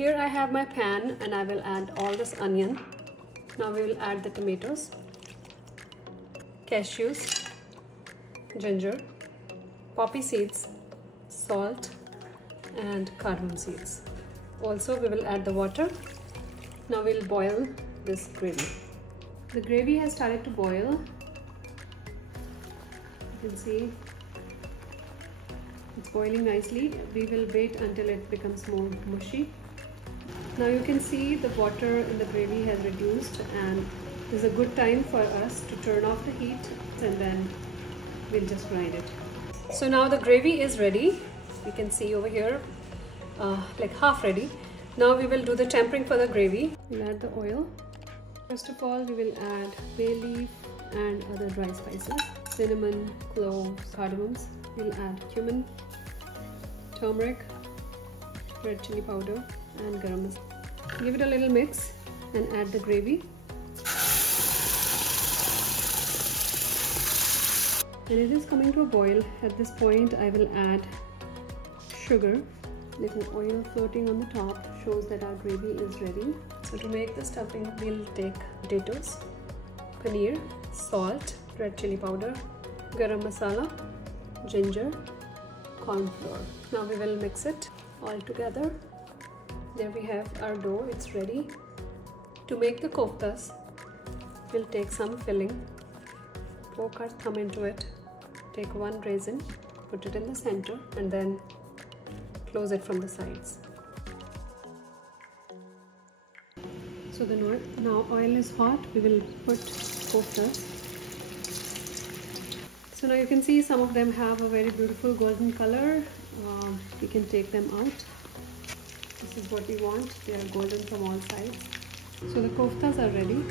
here I have my pan and I will add all this onion. Now we will add the tomatoes, cashews, ginger, poppy seeds, salt and cardamom seeds. Also we will add the water. Now we'll boil this gravy. The gravy has started to boil. You can see it's boiling nicely. We will wait until it becomes more mushy. Now you can see the water in the gravy has reduced, and this is a good time for us to turn off the heat, and then we'll just grind it. So now the gravy is ready. You can see over here like half ready. Now we will do the tempering for the gravy. We'll add the oil. First of all, we will add bay leaf and other dry spices, cinnamon, cloves, cardamoms. We'll add cumin, turmeric, red chili powder and garam masala. Give it a little mix and add the gravy. When it is coming to a boil, at this point I will add sugar. Little oil floating on the top shows that our gravy is ready. So to make the stuffing, we'll take potatoes, paneer, salt, red chili powder, garam masala, ginger, corn flour. Now we will mix it all together. There we have our dough, it's ready. To make the koftas, we'll take some filling, poke our thumb into it, take one raisin, put it in the center and then close it from the sides. So now oil is hot, we will put koftas. So now you can see some of them have a very beautiful golden color. We can take them out. This is what we want. They are golden from all sides. So the koftas are ready.